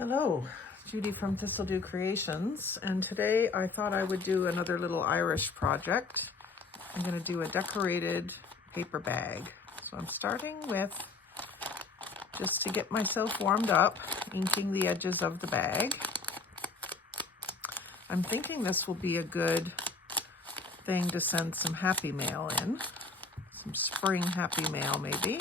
Hello, Judy from Thistledew Creations, and today I thought I would do another little Irish project. I'm going to do a decorated paper bag. So I'm starting with, just to get myself warmed up, inking the edges of the bag. I'm thinking this will be a good thing to send some happy mail in, some spring happy mail maybe.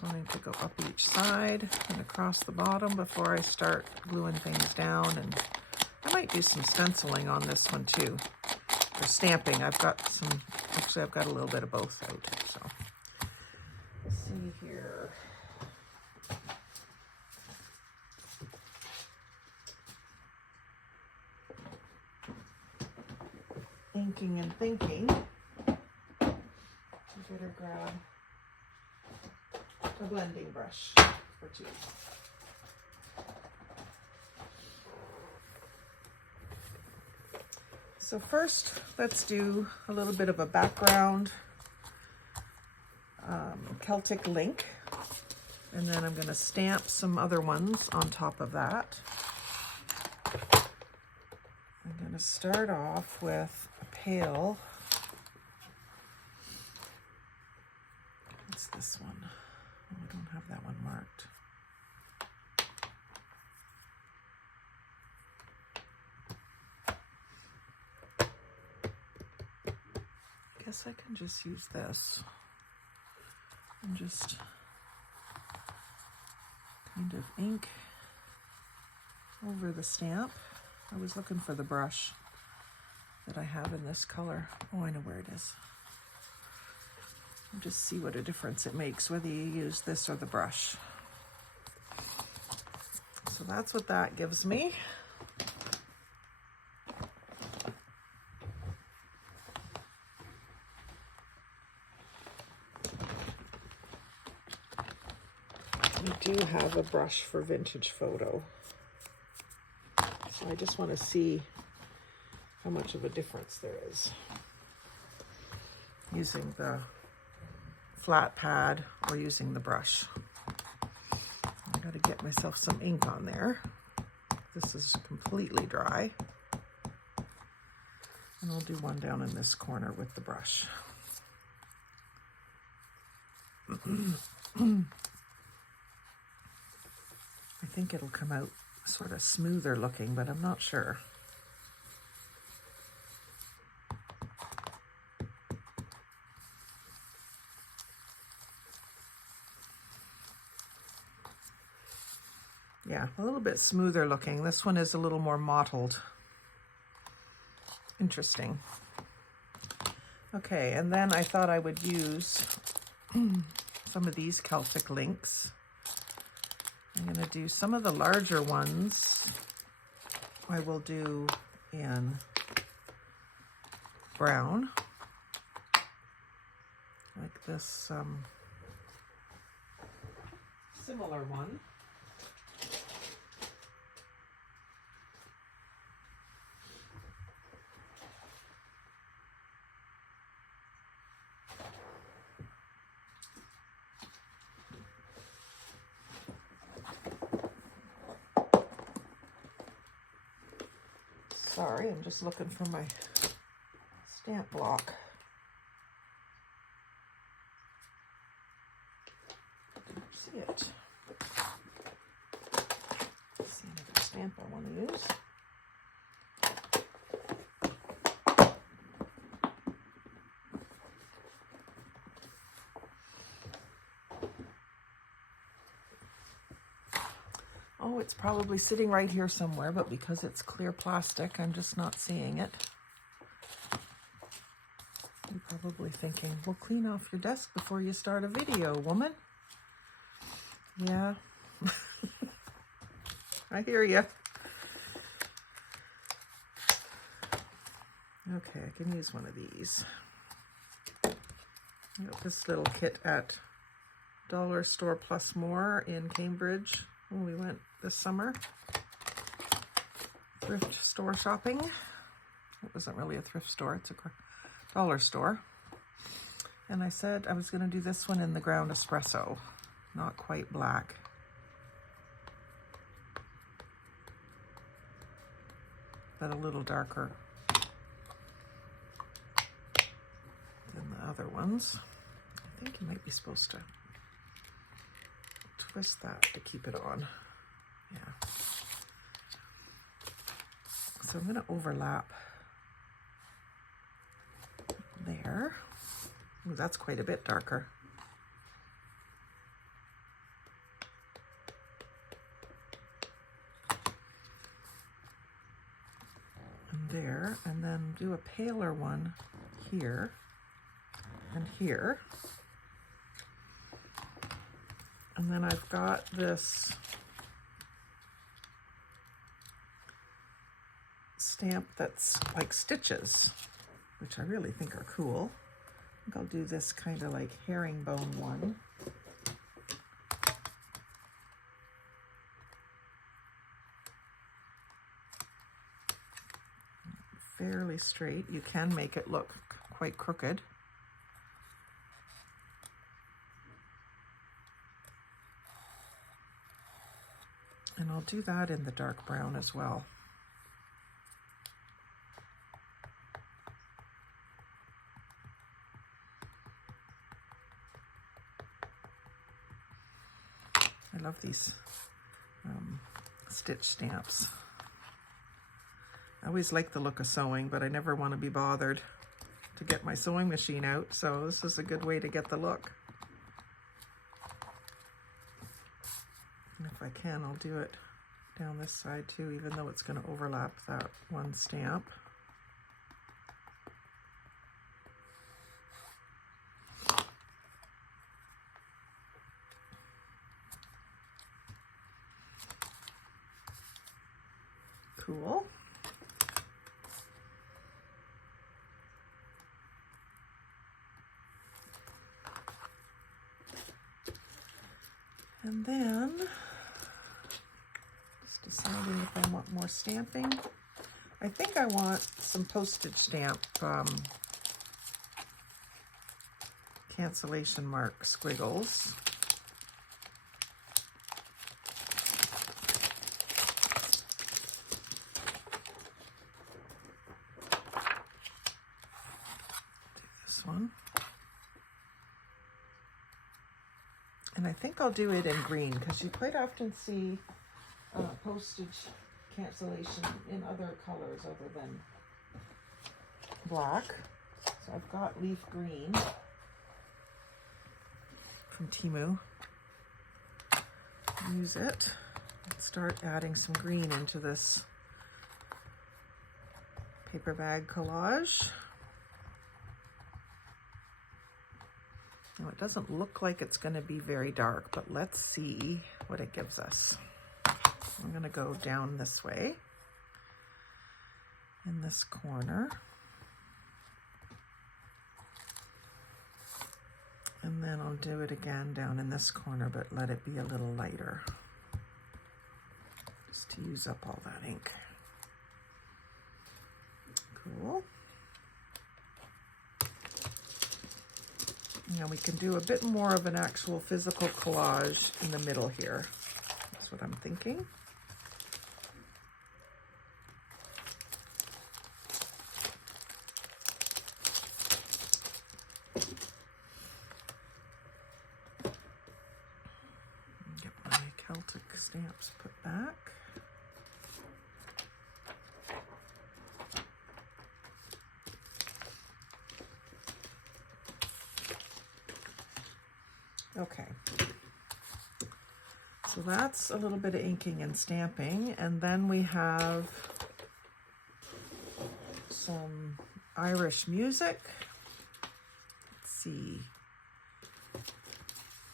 Wanting to go up each side and across the bottom before I start gluing things down, and I might do some stenciling on this one too, or stamping. I've got a little bit of both out. So let's see here. Inking and thinking. I better grab a blending brush or two. So first, let's do a little bit of a background Celtic link, and then I'm going to stamp some other ones on top of that. I'm going to start off with a pale. What's this one? Oh, I don't have that one marked. I guess I can just use this and just kind of ink over the stamp. I was looking for the brush that I have in this color. Oh, I know where it is. And just see what a difference it makes whether you use this or the brush. So that's what that gives me. We do have a brush for vintage photo. So I just want to see how much of a difference there is using the flat pad or using the brush. I got to get myself some ink on there. This is completely dry. And I'll do one down in this corner with the brush. I think it'll come out sort of smoother looking, but I'm not sure. Yeah, a little bit smoother looking. This one is a little more mottled. Interesting. Okay, and then I thought I would use some of these Celtic links. I'm going to do some of the larger ones. I will do in brown, like this similar one. Sorry, I'm just looking for my stamp block. Don't see it. Let's see another stamp I want to use. Oh, it's probably sitting right here somewhere, but because it's clear plastic, I'm just not seeing it. You're probably thinking, well, clean off your desk before you start a video, woman. Yeah. I hear you. Okay, I can use one of these. I got this little kit at Dollar Store Plus More in Cambridge when we went this summer. Thrift store shopping. It wasn't really a thrift store, it's a dollar store. And I said I was going to do this one in the ground espresso, not quite black. But a little darker than the other ones. I think you might be supposed to twist that to keep it on. Yeah. So I'm going to overlap there. Ooh, that's quite a bit darker. And there, and then do a paler one here and here. And then I've got this stamp that's like stitches, which I really think are cool. I think I'll do this kind of like herringbone one. Fairly straight. You can make it look quite crooked. And I'll do that in the dark brown as well. I love these stitch stamps. I always like the look of sewing, but I never want to be bothered to get my sewing machine out, so this is a good way to get the look. And if I can, I'll do it down this side too, even though it's going to overlap that one stamp. Cool. And then, just deciding if I want more stamping. I think I want some postage stamp cancellation mark squiggles. Do this one. And I think I'll do it in green because you quite often see postage cancellation in other colors other than black. So I've got leaf green from Temu. Use it and start adding some green into this paper bag collage. Now, it doesn't look like it's going to be very dark, but let's see what it gives us. I'm going to go down this way in this corner. And then I'll do it again down in this corner, but let it be a little lighter, just to use up all that ink. Cool. Now we can do a bit more of an actual physical collage in the middle here. That's what I'm thinking. Get my Celtic stamps put back. Okay, so that's a little bit of inking and stamping, and then we have some Irish music. Let's see,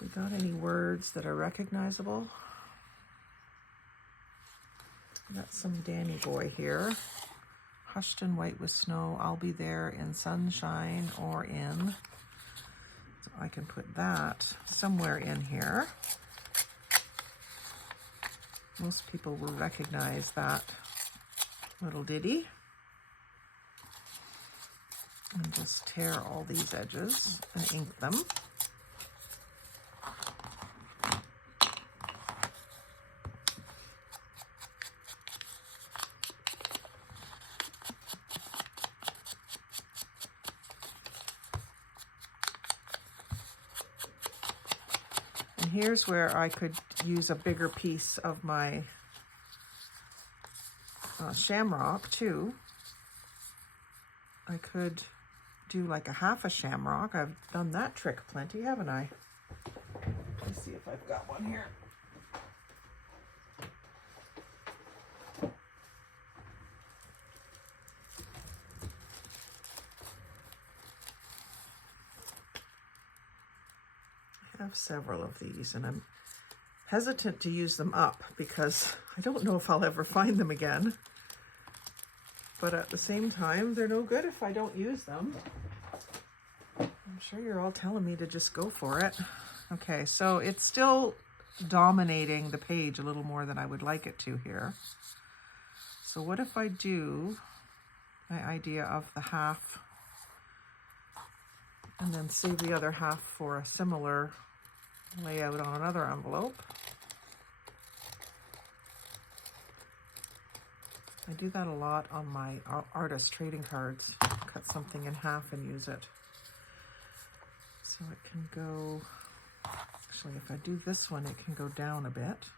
we got any words that are recognizable? We got some Danny Boy here. Hushed and white with snow, I'll be there in sunshine or in. I can put that somewhere in here. Most people will recognize that little ditty. And just tear all these edges and ink them. And here's where I could use a bigger piece of my shamrock too. I could do like a half a shamrock. I've done that trick plenty, haven't I? Let's see if I've got one here. I have several of these, and I'm hesitant to use them up because I don't know if I'll ever find them again. But at the same time, they're no good if I don't use them. I'm sure you're all telling me to just go for it. Okay, so it's still dominating the page a little more than I would like it to here. So what if I do my idea of the half and then save the other half for a similar layout on another envelope? I do that a lot on my artist trading cards. Cut something in half and use it. So it can go, actually if I do this one, it can go down a bit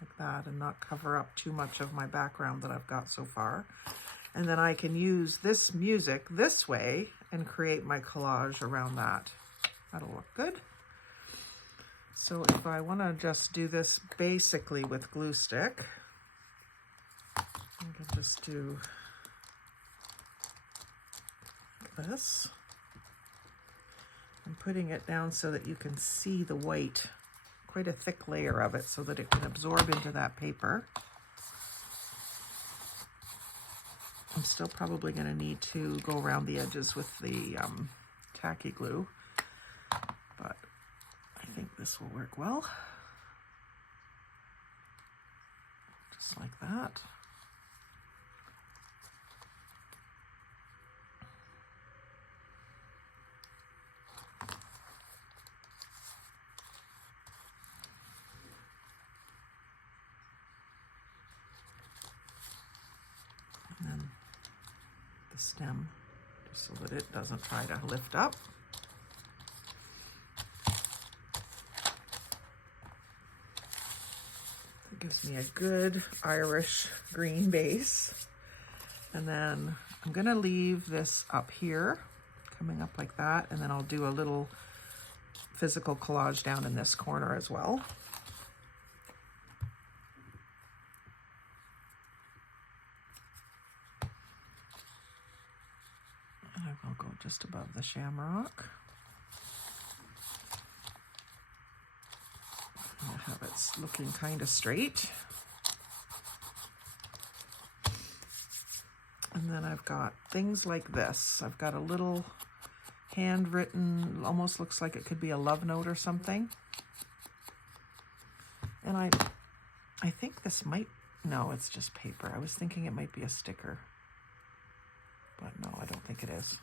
like that and not cover up too much of my background that I've got so far. And then I can use this music this way and create my collage around that. That'll look good. So if I want to just do this basically with glue stick, I can just do this. I'm putting it down so that you can see the white, quite a thick layer of it so that it can absorb into that paper. I'm still probably going to need to go around the edges with the tacky glue, but I think this will work well. Just like that. And then the stem, just so that it doesn't try to lift up. It gives me a good Irish green base. And then I'm gonna leave this up here, coming up like that, and then I'll do a little physical collage down in this corner as well. And I will go just above the shamrock. I'll have it looking kind of straight. And then I've got things like this. I've got a little handwritten, almost looks like it could be a love note or something. And I think this might, no, it's just paper. I was thinking it might be a sticker. But no, I don't think it is.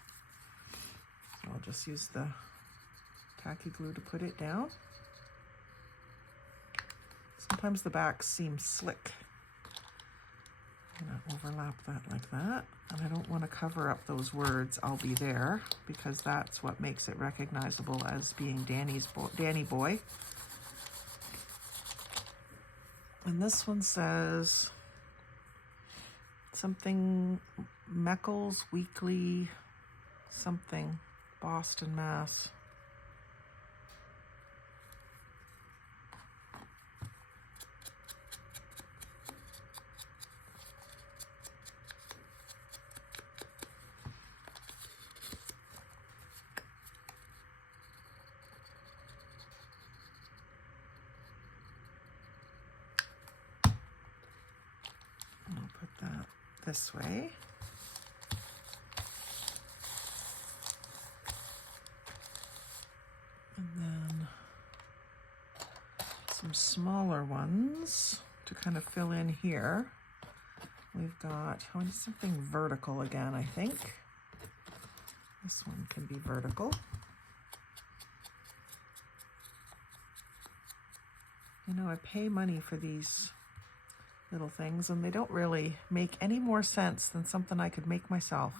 I'll just use the tacky glue to put it down. Sometimes the backs seem slick. I'm gonna overlap that like that. And I don't want to cover up those words, "I'll be there," because that's what makes it recognizable as being Danny Boy. And this one says something Meckles Weekly, something, Boston, Mass. I'll put that this way. And then some smaller ones to kind of fill in here. We've got, I want something vertical again, I think. This one can be vertical. You know, I pay money for these little things and they don't really make any more sense than something I could make myself.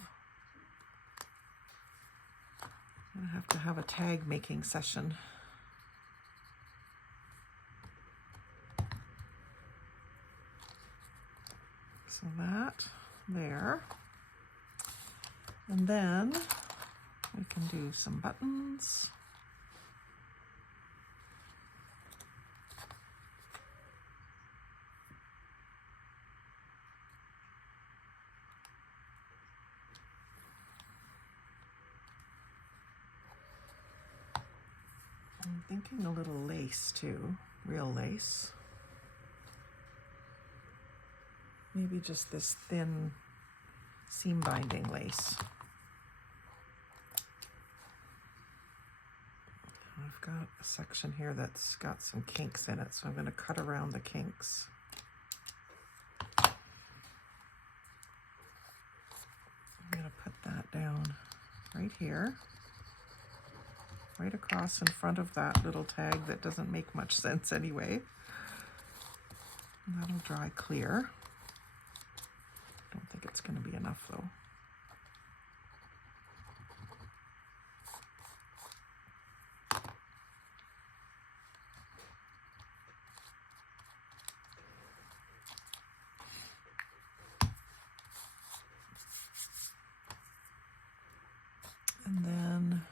I'm gonna have to have a tag making session. So that there. And then we can do some buttons. I'm thinking a little lace too, real lace. Maybe just this thin seam binding lace. I've got a section here that's got some kinks in it, so I'm going to cut around the kinks. I'm going to put that down right here, right across in front of that little tag that doesn't make much sense anyway. And that'll dry clear. I don't think it's going to be enough though. And then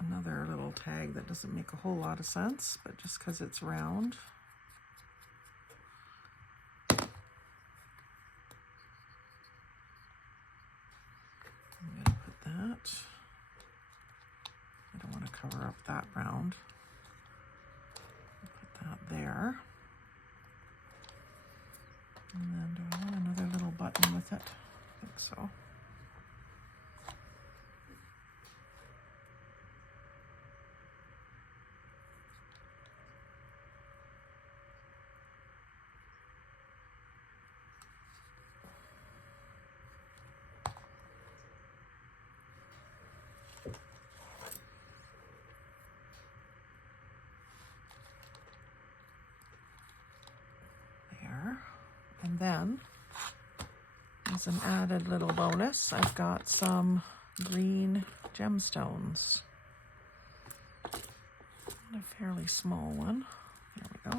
another little tag that doesn't make a whole lot of sense, but just because it's round. I'm going to put that. I don't want to cover up that round. Put that there. And then do I want another little button with it? I think so. There. And then as an added little bonus, I've got some green gemstones. And a fairly small one. There we go.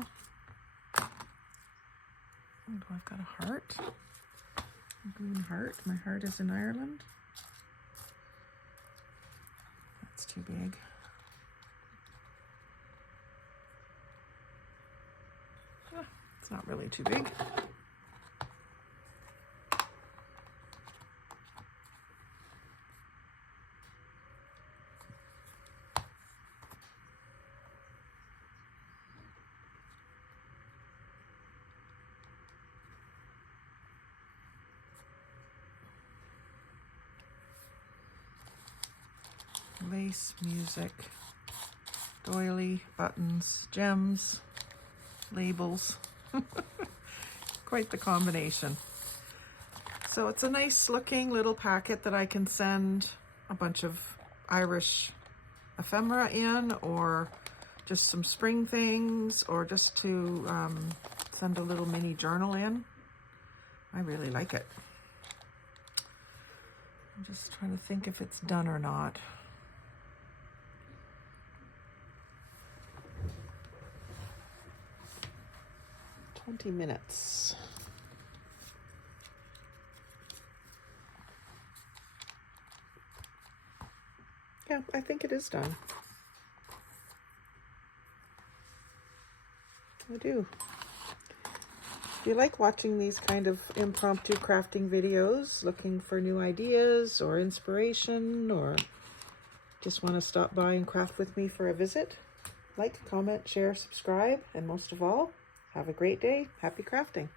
And I've got a heart. A green heart. My heart is in Ireland. That's too big. It's not really too big. Lace, music, doily, buttons, gems, labels. Quite the combination. So it's a nice looking little packet that I can send a bunch of Irish ephemera in, or just some spring things, or just to send a little mini journal in. I really like it. I'm just trying to think if it's done or not. 20 minutes. Yeah, I think it is done. I do. If you like watching these kind of impromptu crafting videos, looking for new ideas or inspiration, or just want to stop by and craft with me for a visit, like, comment, share, subscribe, and most of all, have a great day. Happy crafting.